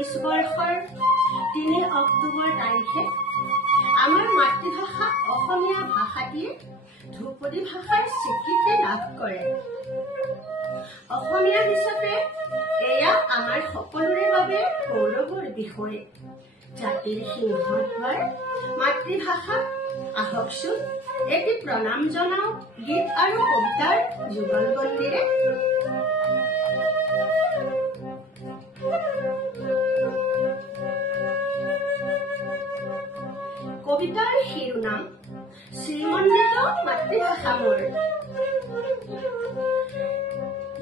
2021 বৰ্ষৰ 3 অক্টোবৰ তাৰিখে আমাৰ মাতৃভাষা অসমীয়া ভাষাটিয়ে ধ্ৰুপদী ভাষাৰ স্বীকৃতি লাভ কৰে। অসমীয়া হিচাপে এয়া আমাৰ সকলোৰে বাবে গৌৰৱৰ বিষয়। জাতিৰ সিংহদ্বাৰ মাতৃভাষা। আহকচোন এটি প্ৰণাম জনাও গীত আৰু কবিতাৰ যুগলবন্দীৰে। কবিতাৰ শিৰোনাম শ্ৰীমণ্ডিত মাতৃভাষা মোৰ।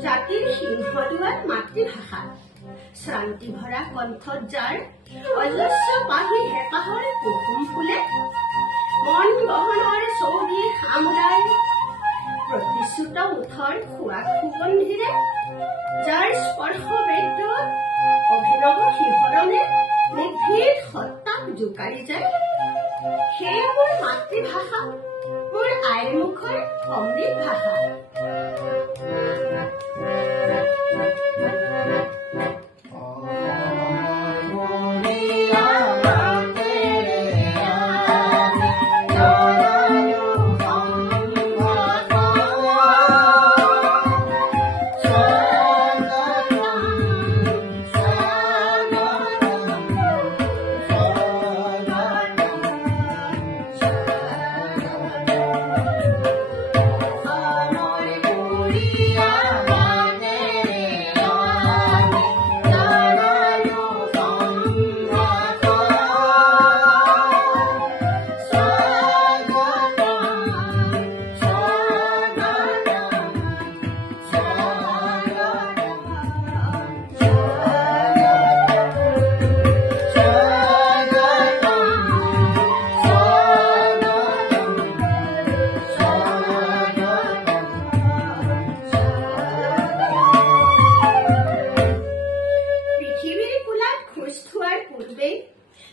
জাতিৰ সিংহদুৱাৰ মাতৃভাষা। শ্ৰান্তি ভৰা কণ্ঠত যাৰ অজস্ৰ পাহি হেঁপাহৰ কুসুম ফুলে, মন গহনৰ চৌদি সামুৰাই প্ৰতিশ্ৰুত ওঠৰ সোৱাগ সুগন্ধিৰে, যাৰ স্পৰ্শ বেদ্য অভিনৱ শিহৰণে নিৰ্ভীক সত্তাক জোকাৰি যায়, সেয়ে মোৰ মাতৃভাষা, মোৰ আইৰ মুখৰ অমৃত ভাষা।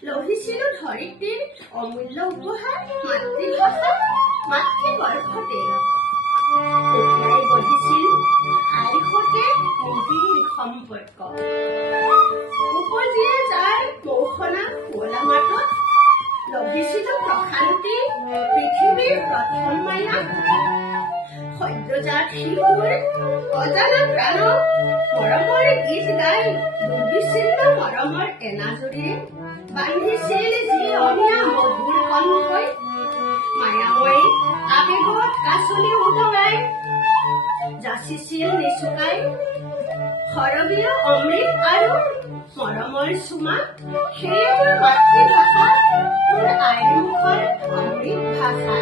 লভিছিলো ধৰিত্ৰীৰ অমূল্য উপহাৰ মাতৃভাষা। মাতৃগৰ্ভতে তেতিয়াই গঢ়িছিল আইৰ সৈতে নিবিড় সম্পৰ্ক। উপজিয়ে যাৰ মৌসনা শুৱলা মাতত লভিছিলো প্ৰশান্তি পৃথিৱীৰ প্ৰথম মায়া। সদ্যজাত শিশুৰ অজানা প্ৰাণ মৰমৰ গীত গাই দুৰ্বিচ্ছিন্ন মৰমৰ এনাজৰীৰে বান্ধিছিল যি অমিয়া মধুৰ কণ্ঠই, মায়াময়ী আবেগত কাচলি উদঙাই যাচিছিল নিচুকাই সৰবীয় অমৃত আৰু মৰমৰ চুমা। সেয়ে মোৰ মাতৃভাষা, মোৰ আইৰ মুখৰ অমৃত ভাষা।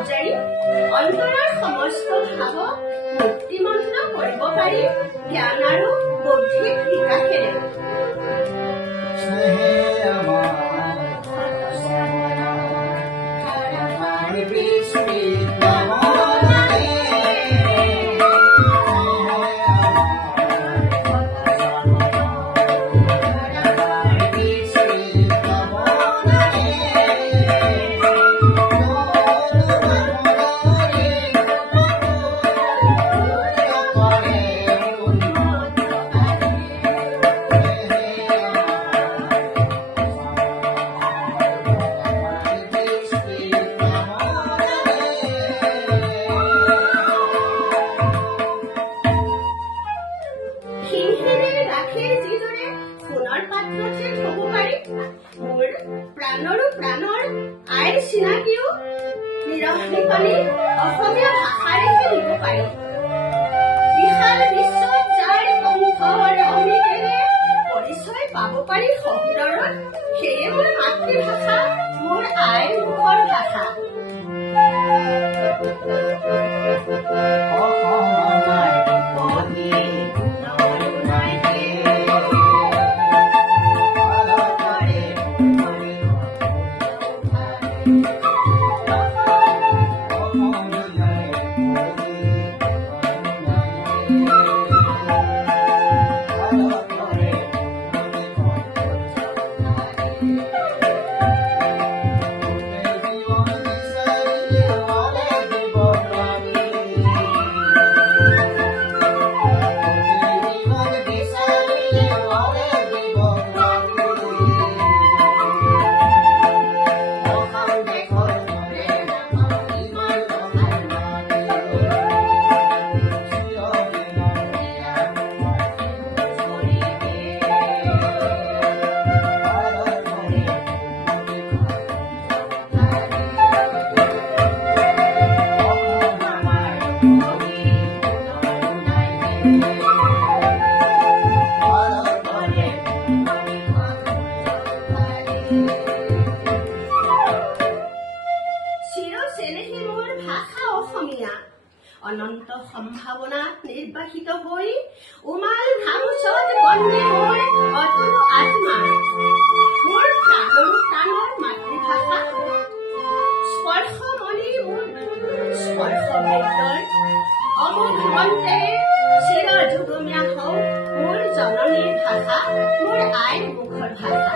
উজাৰি অন্তৰৰ সমস্ত ভাৱক মুক্তিমন্ত কৰিব পাৰি জ্ঞান আৰু বৌদ্ধিক বিকাশেৰে। প্ৰাণৰো প্ৰাণৰ আইৰ চিনাকিও নিৰহনিকণি অসমীয়া ভাষাৰেহে দিব পাৰি। বিশাল বিশ্বত যাৰ কণ্ঠৰ অমৃতেৰে পৰিচয় পাব পাৰি শব্দৰত, সেয়ে মোৰ মাতৃভাষা, মোৰ আইৰ মুখৰ ভাষা। অনন্ত সম্ভাৱনাত নিৰ্বাসিত হৈ উমাল ঘামুচত বন্দে মোৰ অতুল আত্মা, মোৰ প্ৰাণৰো প্ৰাণৰ মাতৃভাষা। স্পৰ্শমণি মোৰ স্পৰ্শ বেদৰ অমোঘ মন্ত্ৰেৰে চিৰ যুগমীয়া হওক মোৰ জননীৰ ভাষা, মোৰ আইৰ মুখৰ ভাষা।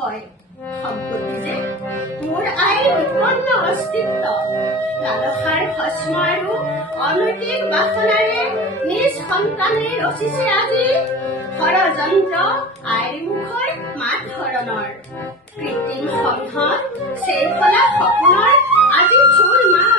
হয় সম্পত্তি যে মোৰ আইৰ বিপন্ন অস্তিত্ব লালসাৰ ভস্ম আৰু অনৈতিক বাসনাৰে নিজ সন্তানে ৰচিছে আজি ষড়যন্ত্ৰ আইৰ মুখৰ মাত হৰণৰ কৃত্ৰিম সংহত শৃংখলা সপোনৰ আজি চোৰ মাৰ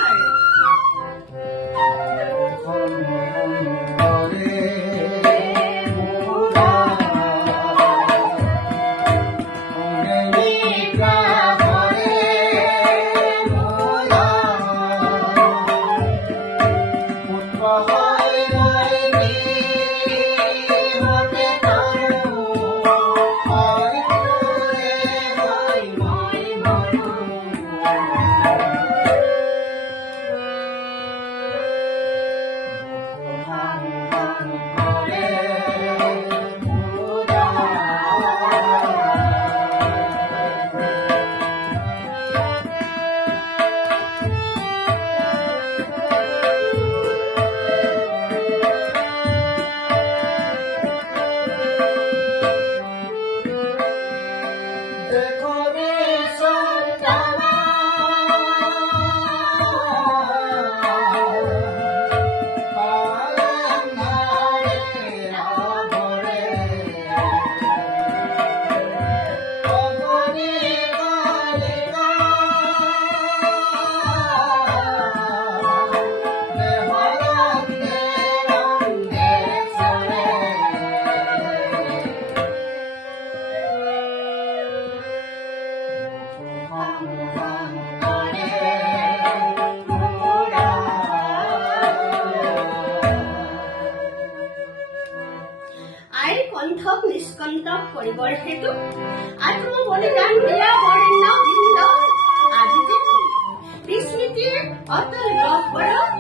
কণ্ঠক নিষ্কণ্টক কৰিবৰ হেতু আত্মবলিদান দিয়া বৰেণ্য বৃন্দ আজি যে বিস্মৃতিৰ অতল গহ্বৰত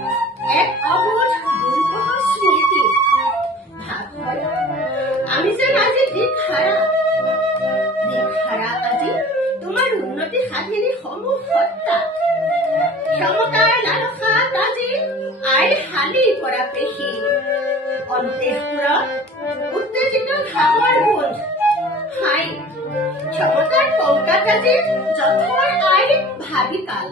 এক অবোধ দুৰ্বহ স্মৃতি ভাগ হয় আমি যেন আজি দিশহাৰা আজি তোমাৰ উন্নতি সাধিনী সমূহ সত্তা ক্ষমতাৰ লালসাত আজি আইৰ হালি পৰা পেশী অন্তঃপুৰত উত্তেজিত ঘামৰ গোন্ধ হাই ক্ষমতাৰ কৌটাত আজি যথৰ আইৰ ভাবিকাল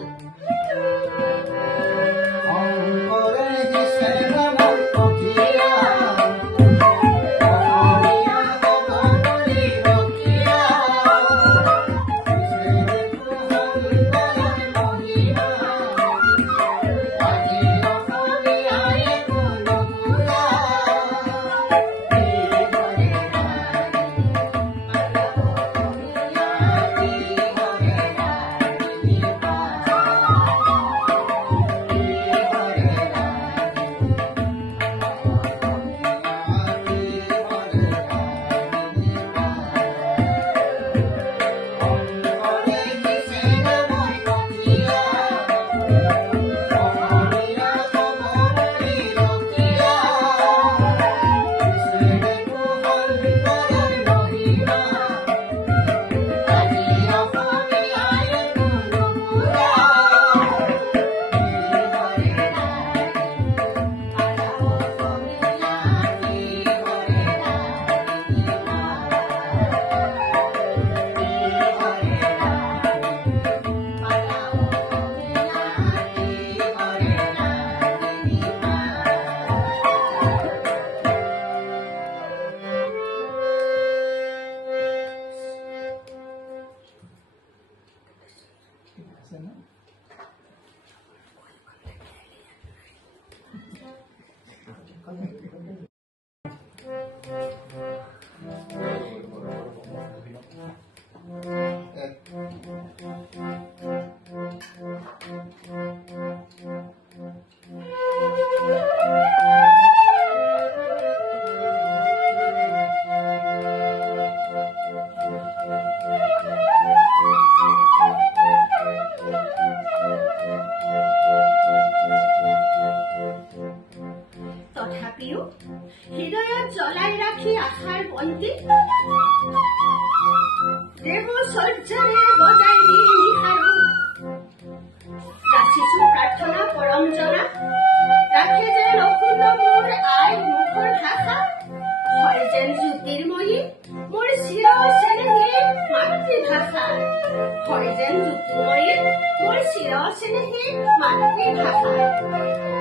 হৃদয়ত জ্বলাই ৰাখি আশাৰ বন্তি দেৱ সহ্যৰে বজাই দি নিশাৰো যাচিছো প্ৰাৰ্থনা পৰম জনা ৰাখে যেন অক্ষুণ্ণ মোৰ আই মুখৰ ভাষা হয় যেন জ্যোতিৰ্ময়ী মোৰ চিৰ চেনেহী মাতৃভাষা ভাষা হয় যেন জুতি মৰি মোৰ চিৰ চেনেহী মাতৃভাষা